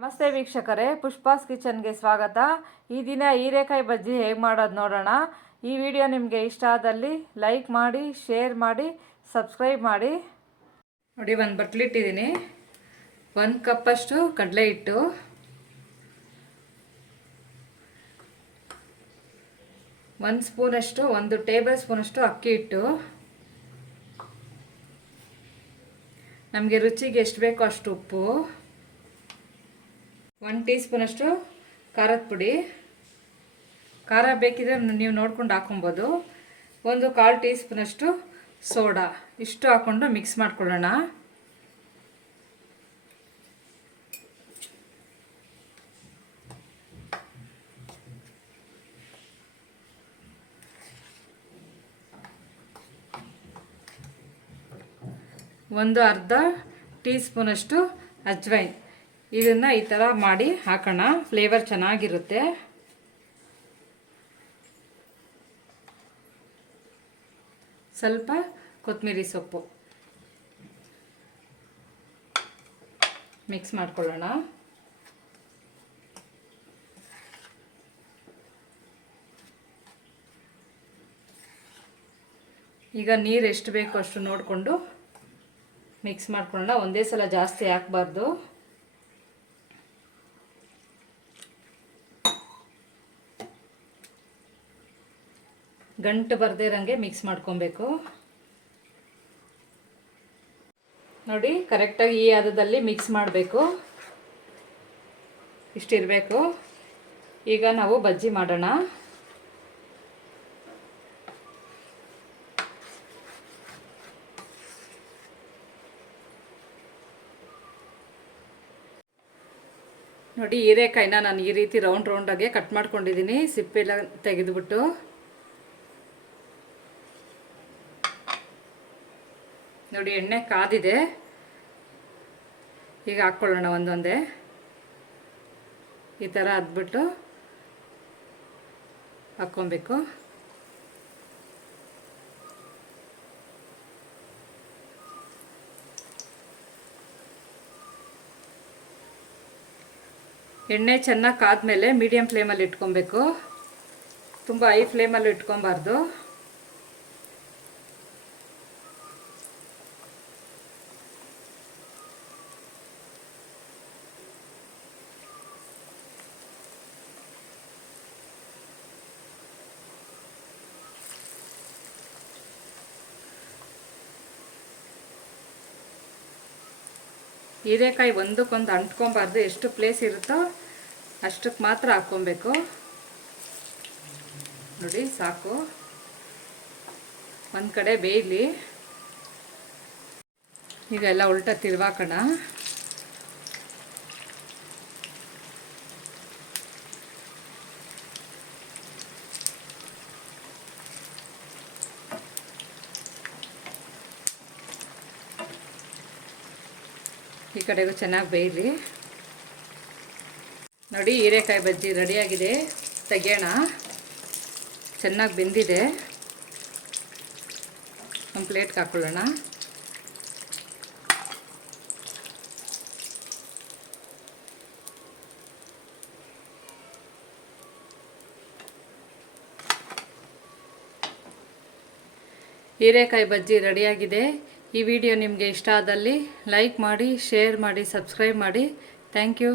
ನಮಸ್ತೆ ವೀಕ್ಷಕರೇ, ಪುಷ್ಪಾಸ್ ಕಿಚನ್ಗೆ ಸ್ವಾಗತ. ಈ ದಿನ ಹೀರೆಕಾಯಿ ಬಜ್ಜಿ ಹೇಗೆ ಮಾಡೋದು ನೋಡೋಣ. ಈ ವಿಡಿಯೋ ನಿಮಗೆ ಇಷ್ಟ ಆದಲ್ಲಿ ಲೈಕ್ ಮಾಡಿ, ಶೇರ್ ಮಾಡಿ, ಸಬ್ಸ್ಕ್ರೈಬ್ ಮಾಡಿ. ನೋಡಿ, ಒಂದು ಬಟ್ಲಿಟ್ಟಿದ್ದೀನಿ. 1 ಕಪ್ಪಷ್ಟು ಕಡಲೆ ಹಿಟ್ಟು, 1 ಸ್ಪೂನಷ್ಟು 1 ಟೇಬಲ್ ಸ್ಪೂನಷ್ಟು ಅಕ್ಕಿ ಹಿಟ್ಟು, ನಮಗೆ ರುಚಿಗೆ ಎಷ್ಟು ಬೇಕೋ ಅಷ್ಟು ಉಪ್ಪು, 1 ಟೀ ಸ್ಪೂನಷ್ಟು ಖಾರದ ಪುಡಿ. ಖಾರ ಬೇಕಿದ್ರೆ ನೀವು ನೋಡ್ಕೊಂಡು ಹಾಕೊಬೋದು. 1/4 ಟೀ ಸ್ಪೂನಷ್ಟು ಸೋಡಾ. ಇಷ್ಟು ಹಾಕ್ಕೊಂಡು ಮಿಕ್ಸ್ ಮಾಡ್ಕೊಳ್ಳೋಣ. ಅರ್ಧ ಟೀ ಸ್ಪೂನಷ್ಟು ಅಜ್ವೈನ್. ಇದನ್ನು ಈ ಥರ ಮಾಡಿ ಹಾಕೋಣ, ಫ್ಲೇವರ್ ಚೆನ್ನಾಗಿರುತ್ತೆ. ಸ್ವಲ್ಪ ಕೊತ್ತಂಬರಿ ಸೊಪ್ಪು ಮಿಕ್ಸ್ ಮಾಡ್ಕೊಳ್ಳೋಣ. ಈಗ ನೀರು ಎಷ್ಟು ಬೇಕೋ ಅಷ್ಟು ನೋಡಿಕೊಂಡು ಮಿಕ್ಸ್ ಮಾಡ್ಕೊಳ್ಳೋಣ. ಒಂದೇ ಸಲ ಜಾಸ್ತಿ ಹಾಕಬಾರ್ದು. ಗಂಟು ಬರದೇ ಇರೋಂಗೆ ಮಿಕ್ಸ್ ಮಾಡ್ಕೊಬೇಕು. ನೋಡಿ, ಕರೆಕ್ಟಾಗಿ ಈ ಹದದಲ್ಲಿ ಮಿಕ್ಸ್ ಮಾಡಬೇಕು. ಇಷ್ಟಿರಬೇಕು. ಈಗ ನಾವು ಬಜ್ಜಿ ಮಾಡೋಣ. ನೋಡಿ, ಹೀರೆಕಾಯಿನ ನಾನು ಈ ರೀತಿ ರೌಂಡಾಗೆ ಕಟ್ ಮಾಡ್ಕೊಂಡಿದ್ದೀನಿ, ಸಿಪ್ಪೆಲ್ಲ ತೆಗೆದುಬಿಟ್ಟು. ನೋಡಿ, ಎಣ್ಣೆ ಕಾದಿದೆ. ಈಗ ಹಾಕ್ಕೊಳ್ಳೋಣ ಒಂದೊಂದೇ. ಈ ಥರ ಅದ್ಬಿಟ್ಟು ಹಾಕ್ಕೊಬೇಕು. ಎಣ್ಣೆ ಚೆನ್ನಾಗಿ ಕಾದ್ಮೇಲೆ ಮೀಡಿಯಮ್ ಫ್ಲೇಮಲ್ಲಿ ಇಟ್ಕೊಬೇಕು. ತುಂಬ ಹೈ ಫ್ಲೇಮಲ್ಲಿ ಇಟ್ಕೊಬಾರ್ದು. ಹೀರೆಕಾಯಿ ಒಂದಕ್ಕೊಂದು ಅಂಟ್ಕೊಬಾರ್ದು. ಎಷ್ಟು ಪ್ಲೇಸ್ ಇರುತ್ತೋ ಅಷ್ಟಕ್ಕೆ ಮಾತ್ರ ಹಾಕ್ಕೊಬೇಕು. ನೋಡಿ, ಸಾಕು. ಒಂದು ಕಡೆ ಬೇಯಲಿ. ಈಗ ಎಲ್ಲ ಉಲ್ಟಾ ತಿರ್ವಾಕೋಣ. ಈ ಕಡೆಗೂ ಚೆನ್ನಾಗಿ ಬೇಯಲಿ. ನೋಡಿ, ಹೀರೆಕಾಯಿ ಬಜ್ಜಿ ರೆಡಿಯಾಗಿದೆ. ತೆಗೆಯೋಣ. ಚೆನ್ನಾಗಿ ಬೆಂದಿದೆ. ಒಂದು ಪ್ಲೇಟ್ಗೆ ಹಾಕ್ಕೊಳ್ಳೋಣ. ಹೀರೆಕಾಯಿ ಬಜ್ಜಿ ರೆಡಿಯಾಗಿದೆ. ಈ ವಿಡಿಯೋ ನಿಮಗೆ ಇಷ್ಟ ಆದಲ್ಲಿ ಲೈಕ್ ಮಾಡಿ, ಶೇರ್ ಮಾಡಿ, ಸಬ್ಸ್ಕ್ರೈಬ್ ಮಾಡಿ. Thank you.